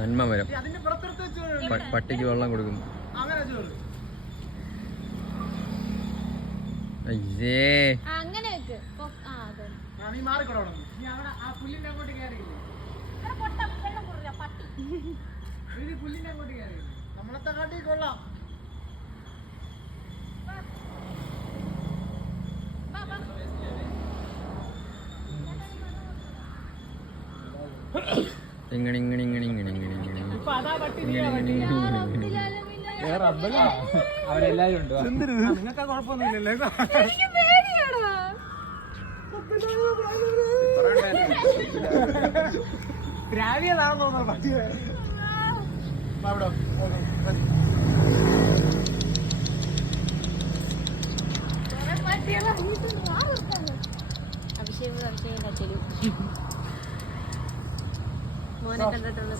നന്മമരം പട്ടിക്ക് വെള്ളം കൊടുക്കുന്നു. അയ്യേ നമ്മളത്തെ കാട്ടി കൊള്ളാം. അവരെല്ലാരും ഉണ്ട്. നിങ്ങൾക്ക് കുഴപ്പമൊന്നുമില്ലല്ലോ. രാവിലെയാണെന്ന് തോന്നുന്നു പട്ടി. അഭിഷേകം മോനെ കണ്ടിട്ടുള്ള